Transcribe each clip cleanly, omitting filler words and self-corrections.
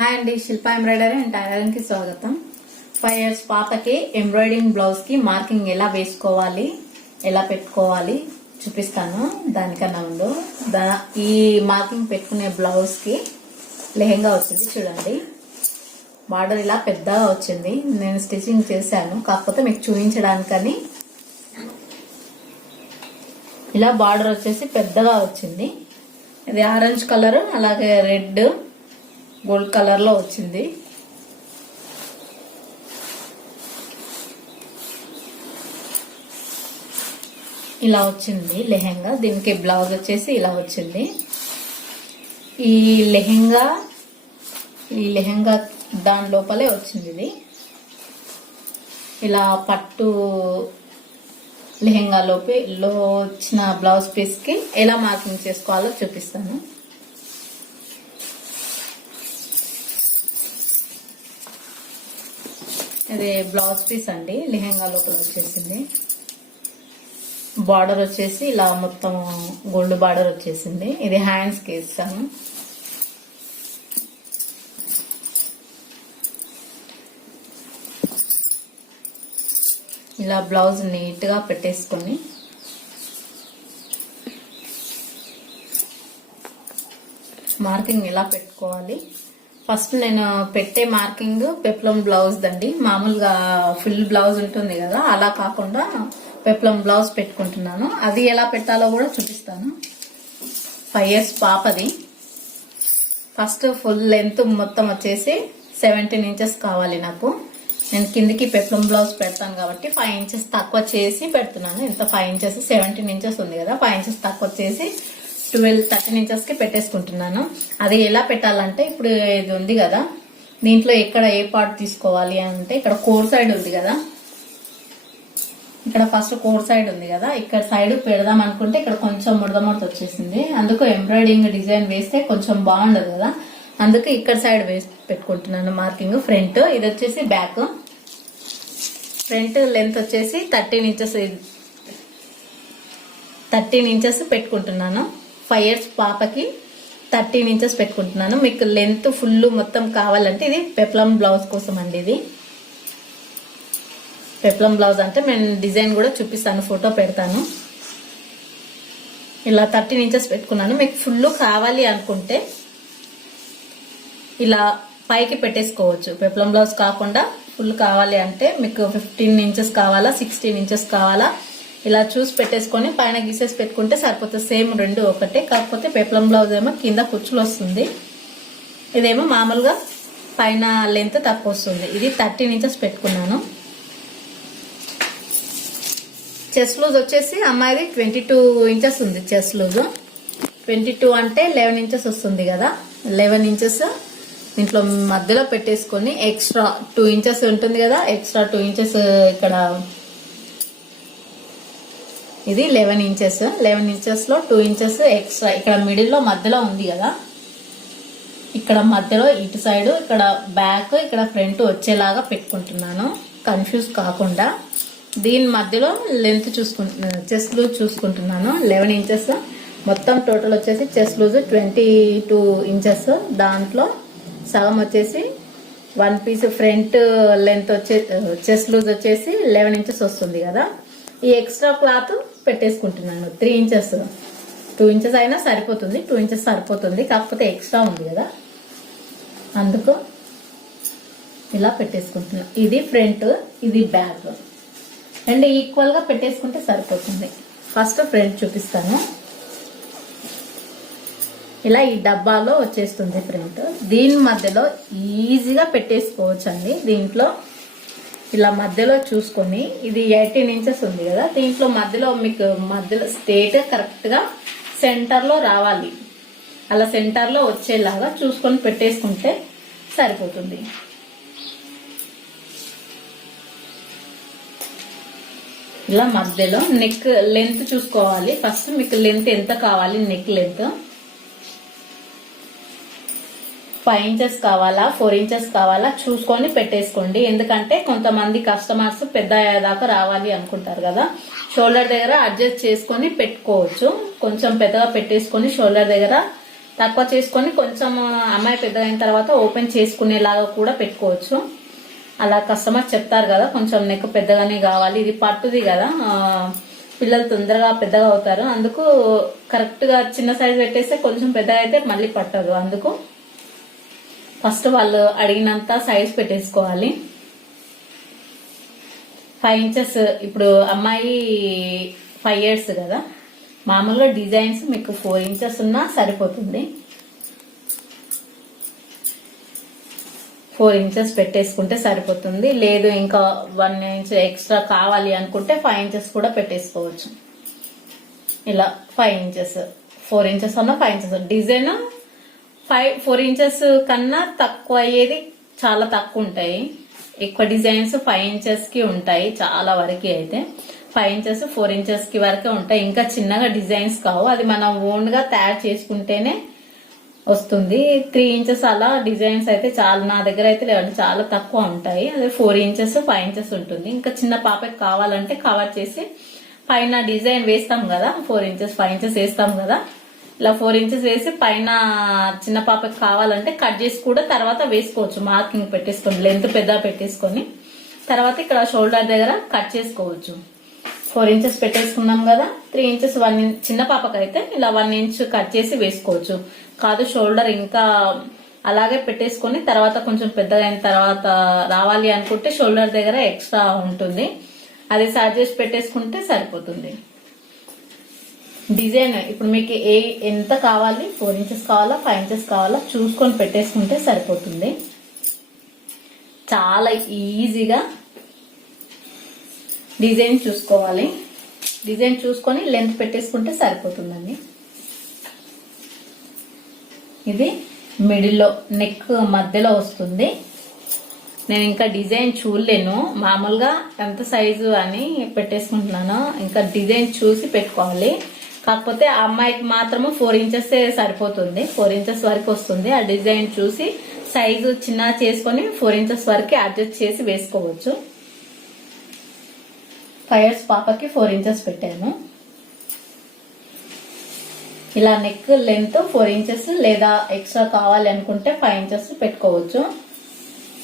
Hi అండి, శిల్ప embroidery and tailoring కి స్వాగతం. 5 years పాపకి ఎంబ్రాయిడింగ్ బ్లౌజ్ కి మార్కింగ్ ఎలా వేసుకోవాలి, ఎలా పెట్టుకోవాలి చూపిస్తాను. దానికన్నా ముందు ఈ మార్కింగ్ పెట్టుకునే బ్లౌజ్ కి లెహెంగా వచ్చింది చూడండి. బార్డర్ ఇలా పెద్దగా వచ్చింది. నేను స్టిచ్చింగ్ చేశాను, కాకపోతే మీకు చూపించడానికని ఇలా బార్డర్ వచ్చేసి పెద్దగా వచ్చింది. ఇది ఆరెంజ్ కలర్, అలాగే రెడ్, గోల్డ్ కలర్ లో వచ్చింది. ఇలా వచ్చింది లెహెంగా. దీనికి బ్లౌజ్ వచ్చేసి ఇలా వచ్చింది. ఈ లెహెంగా దాని లోపలే వచ్చింది. ఇది ఇలా పట్టు లెహెంగా లో వచ్చిన బ్లౌజ్ పీస్ కి ఎలా మార్కింగ్ చేసుకోవాలో చూపిస్తాను. ఇది బ్లౌజ్ పీస్ అండి, లెహెంగా లోపల వచ్చేసింది. బార్డర్ వచ్చేసి ఇలా మొత్తం గోల్డ్ బార్డర్ వచ్చేసింది. ఇది హ్యాండ్స్ కి ఇస్తాను. ఇలా బ్లౌజ్ నీట్ గా పెట్టేసుకొని మార్కింగ్ ఎలా పెట్టుకోవాలి. ఫస్ట్ నేను పెట్టే మార్కింగ్ పెప్లం బ్లౌజ్ దండి. మామూలుగా ఫుల్ బ్లౌజ్ ఉంటుంది కదా, అలా కాకుండా పెప్లం బ్లౌజ్ పెట్టుకుంటున్నాను. అది ఎలా పెట్టాలో కూడా చూపిస్తాను. 5 years పాపది. ఫస్ట్ ఫుల్ లెంత్ మొత్తం వచ్చేసి 17 inches కావాలి నాకు. నేను కిందికి పెప్లం బ్లౌజ్ పెడతాను కాబట్టి 5 inches తక్కువ చేసి పెడుతున్నాను. ఎంత 5 inches, 17 inches ఉంది కదా, 5 inches తక్కువ చేసి 13 inches కి పెట్టేసుకుంటున్నాను. అది ఎలా పెట్టాలంటే, ఇప్పుడు ఇది ఉంది కదా, దీంట్లో ఎక్కడ ఏ పార్ట్ తీసుకోవాలి అంటే, ఇక్కడ కోర్ సైడ్ ఉంది కదా, ఇక్కడ ఫస్ట్ కోర్ సైడ్ ఉంది కదా, ఇక్కడ సైడ్ పెడదాం అనుకుంటే ఇక్కడ కొంచెం ముడత వచ్చేసింది. అందుకు ఎంబ్రాయిడింగ్ డిజైన్ వేస్తే కొంచెం బాగుండదు కదా, అందుకు ఇక్కడ సైడ్ వేసి పెట్టుకుంటున్నాను మార్కింగ్. ఫ్రంట్ ఇది వచ్చేసి బ్యాక్. ఫ్రంట్ లెంత్ వచ్చేసి 13 inches పెట్టుకుంటున్నాను. 5 years పాపకి 13 inches పెట్టుకుంటున్నాను. మీకు లెంత్ ఫుల్ మొత్తం కావాలంటే ఇది పెప్లం బ్లౌజ్ కోసం అండి. ఇది పెప్లం బ్లౌజ్ అంటే నేను డిజైన్ కూడా చూపిస్తాను, ఫోటో పెడతాను. ఇలా 13 inches పెట్టుకున్నాను. మీకు ఫుల్ కావాలి అనుకుంటే ఇలా పైకి పెట్టేసుకోవచ్చు. పెప్లం బ్లౌజ్ కాకుండా ఫుల్ కావాలి అంటే మీకు 15 inches కావాలా, 16 inches కావాలా, ఇలా చూసి పెట్టేసుకొని పైన గీసేసి పెట్టుకుంటే సరిపోతుంది. సేమ్ రెండు ఒకటే, కాకపోతే పెప్లం బ్లౌజ్ ఏమో కింద కుచ్చులు వస్తుంది, ఇదేమో మామూలుగా పైన లెంత్ తక్కువ వస్తుంది. ఇది 13 inches పెట్టుకున్నాను. చెస్ట్ లూజ్ వచ్చేసి అమ్మాయిది 22 inches ఉంది. చెస్ట్ లూజ్ 22 అంటే 11 inches వస్తుంది కదా. 11 inches దీంట్లో మధ్యలో పెట్టేసుకొని ఎక్స్ట్రా 2 inches ఉంటుంది కదా, ఎక్స్ట్రా 2 inches ఇక్కడ, ఇది 11 inches. 11 inches లో 2 inches ఎక్స్ట్రా ఇక్కడ మిడిల్ లో మధ్యలో ఉంది కదా, ఇక్కడ మధ్యలో ఇటు సైడ్, ఇక్కడ బ్యాక్, ఇక్కడ ఫ్రంట్ వచ్చేలాగా పెట్టుకుంటున్నాను, కన్ఫ్యూజ్ కాకుండా. దీని మధ్యలో లెంత్ చెస్ట్ లూజ్ చూసుకుంటున్నాను. 11 inches మొత్తం టోటల్ వచ్చేసి చెస్ట్ లూజ్ 22 inches. దాంట్లో సగం వచ్చేసి 1 piece ఫ్రంట్ లెంత్ వచ్చే చెస్ట్ లూజ్ వచ్చేసి 11 inches వస్తుంది కదా. ఈ ఎక్స్ట్రా క్లాత్ పెట్టేసుకుంటున్నాను 3 inches. 2 inches అయినా సరిపోతుంది, 2 inches సరిపోతుంది, కాకపోతే ఎక్స్ట్రా ఉంది కదా, అందుకు ఇలా పెట్టేసుకుంటున్నాను. ఇది ఫ్రంట్, ఇది బ్యాక్, రెండు ఈక్వల్ గా పెట్టేసుకుంటే సరిపోతుంది. ఫస్ట్ ఫ్రంట్ చూపిస్తాను. ఇలా ఈ డబ్బాలో వచ్చేస్తుంది ఫ్రంట్. దీని మధ్యలో ఈజీగా పెట్టేసుకోవచ్చు అండి. దీంట్లో ఇలా మధ్యలో చూసుకొని, ఇది 18 inches ఉంది కదా, దీంట్లో మధ్యలో మీకు మధ్యలో స్ట్రేట్ కరెక్ట్ గా సెంటర్ లో రావాలి. అలా సెంటర్ లో వచ్చేలాగా చూసుకొని పెట్టేసుకుంటే సరిపోతుంది. ఇలా మధ్యలో నెక్ లెంత్ చూసుకోవాలి. ఫస్ట్ మీకు లెంత్ ఎంత కావాలి, నెక్ లెంత్ 5 inches కావాలా, 4 inches కావాలా చూసుకొని పెట్టేసుకోండి. ఎందుకంటే కొంతమంది కస్టమర్స్ పెద్ద దాకా రావాలి అనుకుంటారు కదా, షోల్డర్ దగ్గర అడ్జస్ట్ చేసుకొని పెట్టుకోవచ్చు. కొంచెం పెద్దగా పెట్టేసుకొని షోల్డర్ దగ్గర తక్కువ చేసుకొని కొంచెం అమ్మాయి పెద్దగా అయిన తర్వాత ఓపెన్ చేసుకునేలాగా కూడా పెట్టుకోవచ్చు. అలా కస్టమర్ చెప్తారు కదా కొంచెం నెక్ పెద్దగానే కావాలి, ఇది పట్టుది కదా పిల్లలు తొందరగా పెద్దగా అవుతారు, అందుకు కరెక్ట్ గా చిన్న సైజ్ పెట్టేస్తే కొంచెం పెద్దగా అయితే మళ్ళీ పట్టదు. అందుకు ఫస్ట్ వాళ్ళు అడిగినంత సైజ్ పెట్టేసుకోవాలి. 5 ఇంచెస్, ఇప్పుడు అమ్మాయి 5 years కదా, మామూలుగా డిజైన్స్ మీకు 4 ఇంచెస్ ఉన్నా సరిపోతుంది. 4 ఇంచెస్ పెట్టేసుకుంటే సరిపోతుంది. లేదు ఇంకా 1 ఇంచ్ ఎక్స్ట్రా కావాలి అనుకుంటే 5 ఇంచెస్ కూడా పెట్టేసుకోవచ్చు. ఇలా 5 ఇంచెస్, 4 ఇంచెస్ అన్న 5 ఇంచెస్. డిజైన్ 4 ఇంచెస్ కన్నా తక్కువ అయ్యేది చాలా తక్కువ ఉంటాయి. ఎక్కువ డిజైన్స్ 5 ఇంచెస్ కి ఉంటాయి చాలా వరకు. అయితే 5 ఇంచెస్ 4 ఇంచెస్ కి వరకే ఉంటాయి. ఇంకా చిన్నగా డిజైన్స్ కావు, అది మనం ఓన్ గా తయారు చేసుకుంటేనే వస్తుంది. 3 ఇంచెస్ అలా డిజైన్స్ అయితే చాలా నా దగ్గర అయితే లేవండి, చాలా తక్కువ ఉంటాయి. అదే 4 ఇంచెస్ 5 ఇంచెస్ ఉంటుంది. ఇంకా చిన్న పాపకి కావాలంటే కవర్ చేసి పైన డిజైన్ వేస్తాం కదా, 4 ఇంచెస్ 5 ఇంచెస్ వేస్తాం కదా, ఇలా 4 ఇంచెస్ వేసి పైన చిన్న పాపకి కావాలంటే కట్ చేసి కూడా తర్వాత వేసుకోవచ్చు. మార్కింగ్ పెట్టేసుకొని లెంత్ పెద్ద పెట్టేసుకొని తర్వాత ఇక్కడ షోల్డర్ దగ్గర కట్ చేసుకోవచ్చు. 4 ఇంచెస్ పెట్టేసుకున్నాం కదా, 3 ఇంచెస్ 1 ఇంచ్ చిన్న పాపకైతే ఇలా 1 ఇంచ్ కట్ చేసి వేసుకోవచ్చు. కాదు షోల్డర్ ఇంకా అలాగే పెట్టేసుకొని తర్వాత కొంచెం పెద్దగా అయిన తర్వాత రావాలి అనుకుంటే షోల్డర్ దగ్గర ఎక్స్ట్రా ఉంటుంది, అది సర్చ్ చేసి పెట్టేసుకుంటే సరిపోతుంది. డిజైన్ ఇప్పుడు మీకు ఎంత కావాలి, 4 ఇంచెస్ కావాలా 5 ఇంచెస్ కావాలా చూసుకొని పెట్టేసుకుంటే సరిపోతుంది. చాలా ఈజీగా డిజైన్ చూసుకోవాలి, డిజైన్ చూసుకొని లెంత్ పెట్టేసుకుంటే సరిపోతుందండి. ఇది మిడిల్లో నెక్ మధ్యలో వస్తుంది. నేను ఇంకా డిజైన్ చూడలేను, మామూలుగా ఎంత సైజు అని పెట్టేసుకుంటున్నాను. ఇంకా డిజైన్ చూసి పెట్టుకోవాలి. కాకపోతే ఆ అమ్మాయికి మాత్రము 4 ఇంచెస్ సరిపోతుంది, 4 ఇంచెస్ వరకు వస్తుంది. ఆ డిజైన్ చూసి సైజు చిన్న చేసుకొని 4 ఇంచెస్ వరకు అడ్జస్ట్ చేసి వేసుకోవచ్చు. 5 years పాపకి 4 ఇంచెస్ పెట్టాను. ఇలా నెక్ లెంత్ 4 ఇంచెస్ లేదా ఎక్స్ట్రా కావాలి అనుకుంటే 5 ఇంచెస్ పెట్టుకోవచ్చు.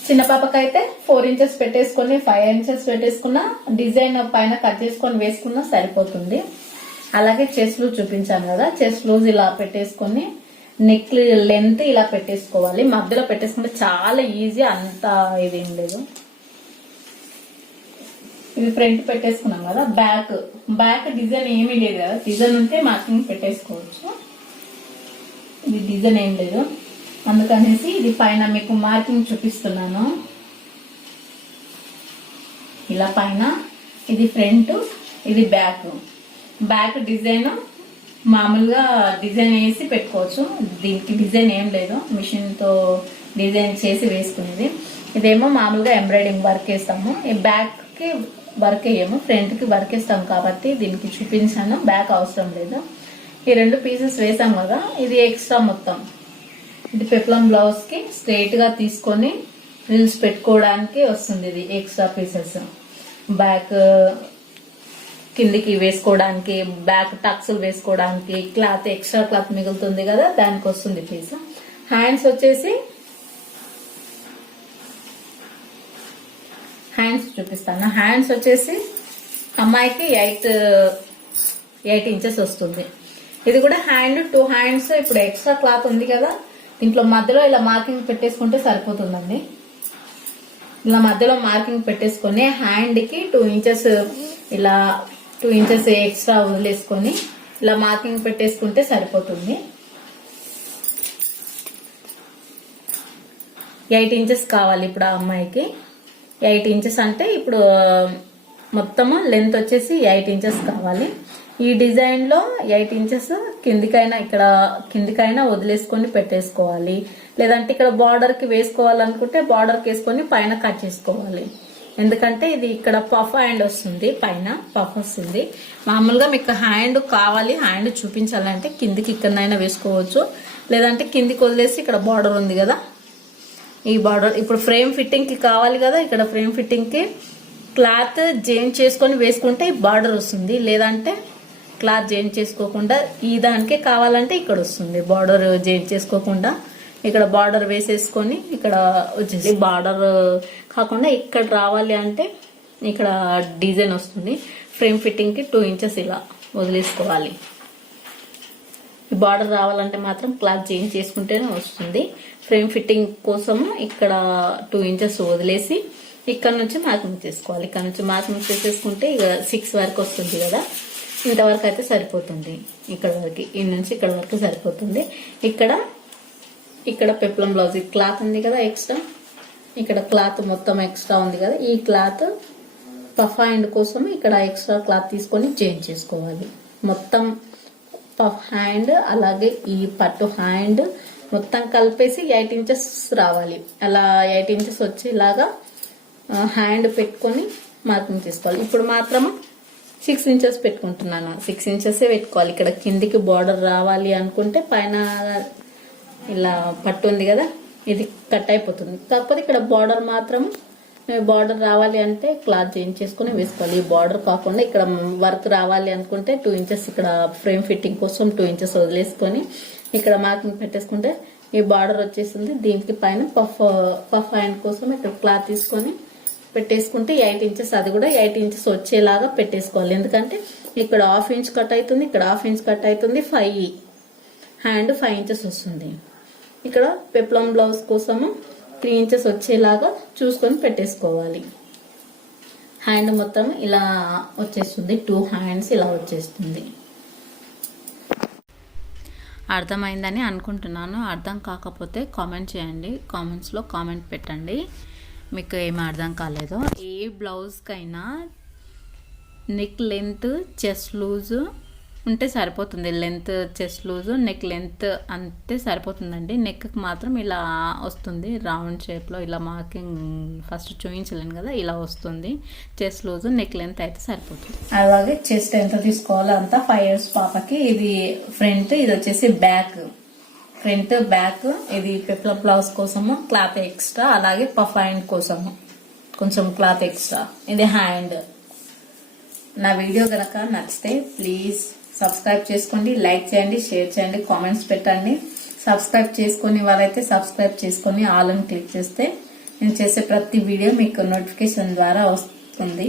చిన్న పాపకైతే 4 ఇంచెస్ పెట్టేసుకొని 5 ఇంచెస్ పెట్టేసుకున్న డిజైన్ పైన కట్ చేసుకొని వేసుకున్నా సరిపోతుంది. అలాగే చెస్ట్ లూజ్ చూపించాను కదా, చెస్ట్ లూజ్ ఇలా పెట్టేసుకొని నెక్ లెంత్ ఇలా పెట్టేసుకోవాలి. మధ్యలో పెట్టేసుకుంటే చాలా ఈజీ, అంత ఇదేం లేదు. ఇది ఫ్రంట్ పెట్టేసుకున్నాం కదా, బ్యాక్ డిజైన్ ఏమీ లేదు కదా, డిజైన్ ఉంటే మార్కింగ్ పెట్టేసుకోవచ్చు. ఇది డిజైన్ ఏం లేదు, అందుకనేసి ఇది పైన మీకు మార్కింగ్ చూపిస్తున్నాను. ఇలా పైన ఇది ఫ్రంట్, ఇది బ్యాక్ డిజైన్ మామూలుగా డిజైన్ వేసి పెట్టుకోవచ్చు. దీనికి డిజైన్ ఏం లేదు, మిషన్ తో డిజైన్ చేసి వేసుకునేది. ఇదేమో మామూలుగా ఎంబ్రాయిడింగ్ వర్క్ వేస్తాము. ఈ బ్యాక్ కి వర్క్ వేయము, ఫ్రంట్ కి వర్క్ వేస్తాం కాబట్టి దీనికి చూపించాను, బ్యాక్ అవసరం లేదు. ఈ 2 పీసెస్ వేసాం కదా, ఇది ఎక్స్ట్రా మొత్తం. ఇది పెప్లం బ్లౌజ్ కి స్ట్రైట్ గా తీసుకొని రిల్స్ పెట్టుకోవడానికి వస్తుంది. ఇది ఎక్స్ట్రా పీసెస్ బ్యాక్ కిందికి వేసుకోవడానికి, బ్యాక్ టక్స్ వేసుకోవడానికి, క్లాత్ ఎక్స్ట్రా క్లాత్ మిగులుతుంది కదా, దానికి వస్తుంది పీస్. హ్యాండ్స్ వచ్చేసి చూపిస్తాను. హ్యాండ్స్ వచ్చేసి అమ్మాయికి 8 ఇంచెస్ వస్తుంది. ఇది కూడా హ్యాండ్ 2 హ్యాండ్స్. ఇప్పుడు ఎక్స్ట్రా క్లాత్ ఉంది కదా, దీంట్లో మధ్యలో ఇలా మార్కింగ్ పెట్టేసుకుంటే సరిపోతుందండి. ఇలా మధ్యలో మార్కింగ్ పెట్టేసుకొని హ్యాండ్ కి 2 ఇంచెస్ ఇలా 2 ఇంచెస్ ఎక్స్ట్రా వదిలేసుకొని ఇలా మార్కింగ్ పెట్టేసుకుంటే సరిపోతుంది. 8 ఇంచెస్ కావాలి ఇప్పుడు ఆ అమ్మాయికి. 8 ఇంచెస్ అంటే ఇప్పుడు మొత్తము లెంత్ వచ్చేసి 8 ఇంచెస్ కావాలి. ఈ డిజైన్ లో 8 ఇంచెస్ కిందికైనా ఇక్కడ కిందికైనా వదిలేసుకొని పెట్టేసుకోవాలి. లేదంటే ఇక్కడ బార్డర్ కి వేసుకోవాలనుకుంటే బార్డర్ కి వేసుకొని పైన కట్ చేసుకోవాలి. ఎందుకంటే ఇది ఇక్కడ పఫ్ హ్యాండ్ వస్తుంది, పైన పఫ్ వస్తుంది. మామూలుగా మీకు హ్యాండ్ కావాలి, హ్యాండ్ చూపించాలంటే కిందికి ఇక్కడైనా వేసుకోవచ్చు. లేదంటే కిందికి వదిలేసి ఇక్కడ బార్డర్ ఉంది కదా, ఈ బార్డర్ ఇప్పుడు ఫ్రేమ్ ఫిట్టింగ్ కి కావాలి కదా, ఇక్కడ ఫ్రేమ్ ఫిట్టింగ్ కి క్లాత్ జాయిన్ చేసుకొని వేసుకుంటే ఈ బార్డర్ వస్తుంది. లేదంటే క్లాత్ చేంజ్ చేసుకోకుండా ఈ దానికే కావాలంటే ఇక్కడ వస్తుంది. బార్డర్ చేంజ్ చేసుకోకుండా ఇక్కడ బార్డర్ వేసేసుకొని ఇక్కడ వచ్చేసి బార్డర్ కాకుండా ఇక్కడ రావాలి అంటే ఇక్కడ డిజైన్ వస్తుంది. ఫ్రేమ్ ఫిట్టింగ్ కి 2 ఇంచెస్ ఇలా వదిలేసుకోవాలి. ఈ బార్డర్ రావాలంటే మాత్రం క్లాత్ చేంజ్ చేసుకుంటేనే వస్తుంది. ఫ్రేమ్ ఫిట్టింగ్ కోసం ఇక్కడ 2 ఇంచెస్ వదిలేసి ఇక్కడ నుంచి మార్కింగ్ చేసుకోవాలి. ఇక్కడ నుంచి మార్కింగ్ చేసేసుకుంటే ఇక 6 వరకు వస్తుంది కదా, ఇంతవరకు అయితే సరిపోతుంది. ఇక్కడ వరకు ఈ నుంచి ఇక్కడ వరకు సరిపోతుంది. ఇక్కడ పెప్లం బ్లౌజ్ క్లాత్ ఉంది కదా ఎక్స్ట్రా, ఇక్కడ క్లాత్ మొత్తం ఎక్స్ట్రా ఉంది కదా, ఈ క్లాత్ పఫ్ హ్యాండ్ కోసం ఇక్కడ ఎక్స్ట్రా క్లాత్ తీసుకొని చేంజ్ చేసుకోవాలి. మొత్తం పఫ్ హ్యాండ్ అలాగే ఈ పట్టు హ్యాండ్ మొత్తం కలిపేసి 8 ఇంచెస్ రావాలి. అలా 8 ఇంచెస్ వచ్చేలాగా హ్యాండ్ పెట్టుకొని మార్కింగ్ తీసుకోవాలి. ఇప్పుడు మాత్రం 6 ఇంచెస్ పెట్టుకుంటున్నాను. 6 ఇంచెస్ పెట్టుకోవాలి. ఇక్కడ కిందికి బార్డర్ రావాలి అనుకుంటే పైన ఇలా పట్టు ఉంది కదా, ఇది కట్ అయిపోతుంది. కాకపోతే ఇక్కడ బార్డర్ మాత్రం బార్డర్ రావాలి అంటే క్లాత్ చేంజ్ చేసుకుని వేసుకోవాలి. ఈ బార్డర్ కాకుండా ఇక్కడ వర్క్ రావాలి అనుకుంటే 2 ఇంచెస్ ఇక్కడ ఫ్రేమ్ ఫిట్టింగ్ కోసం 2 ఇంచెస్ వదిలేసుకొని ఇక్కడ మార్కింగ్ పెట్టేసుకుంటే ఈ బార్డర్ వచ్చేసింది. దీనికి పైన పఫ్ హ్యాండ్ కోసం ఇక్కడ క్లాత్ తీసుకొని పెట్టేసుకుంటే 8 ఇంచెస్, అది కూడా 8 ఇంచెస్ వచ్చేలాగా పెట్టేసుకోవాలి. ఎందుకంటే ఇక్కడ 1/2 ఇంచ్ కట్ అవుతుంది, ఇక్కడ 1/2 ఇంచ్ కట్ అవుతుంది, 5 హ్యాండ్ 5 ఇంచెస్ వస్తుంది. ఇక్కడ పెప్లం బ్లౌజ్ కోసము 3 ఇంచెస్ వచ్చేలాగా చూసుకొని పెట్టేసుకోవాలి. హ్యాండ్ మొత్తం ఇలా వచ్చేస్తుంది, 2 హ్యాండ్స్ ఇలా వచ్చేస్తుంది. అర్థమైందని అనుకుంటున్నాను. అర్థం కాకపోతే కామెంట్ చేయండి, కామెంట్స్లో కామెంట్ పెట్టండి మీకు ఏమి అర్థం కాలేదో. ఏ బ్లౌజ్కైనా నెక్ లెంత్ చెస్ట్ లూజ్ ఉంటే సరిపోతుంది. Length chest loose neck length అంతే సరిపోతుందండి. నెక్కి మాత్రం ఇలా వస్తుంది రౌండ్ షేప్లో, ఇలా మార్కింగ్ ఫస్ట్ చూపించలేను కదా, ఇలా వస్తుంది. చెస్ట్ లూజ్ నెక్ లెంత్ అయితే సరిపోతుంది. అలాగే చెస్ట్ ఎంత తీసుకోవాలో అంత 5 years పాపకి. ఇది ఫ్రంట్, ఇది వచ్చేసి బ్యాక్. ఫ్రంట్ బ్యాక్, ఇది పెప్లం బ్లౌజ్ కోసము క్లాత్ ఎక్స్ట్రా, అలాగే పఫ్ హ్యాండ్ కోసము కొంచెం క్లాత్ ఎక్స్ట్రా. ఇది హ్యాండ్. నా వీడియో కనుక నచ్చితే ప్లీజ్ సబ్స్క్రైబ్ చేసుకోండి, లైక్ చేయండి, షేర్ చేయండి, కామెంట్స్ పెట్టండి. సబ్స్క్రైబ్ చేసుకుని వాళ్ళైతే సబ్స్క్రైబ్ చేసుకొని ఆల్ అని క్లిక్ చేస్తే నేను చేసే ప్రతి వీడియో మీకు నోటిఫికేషన్ ద్వారా వస్తుంది.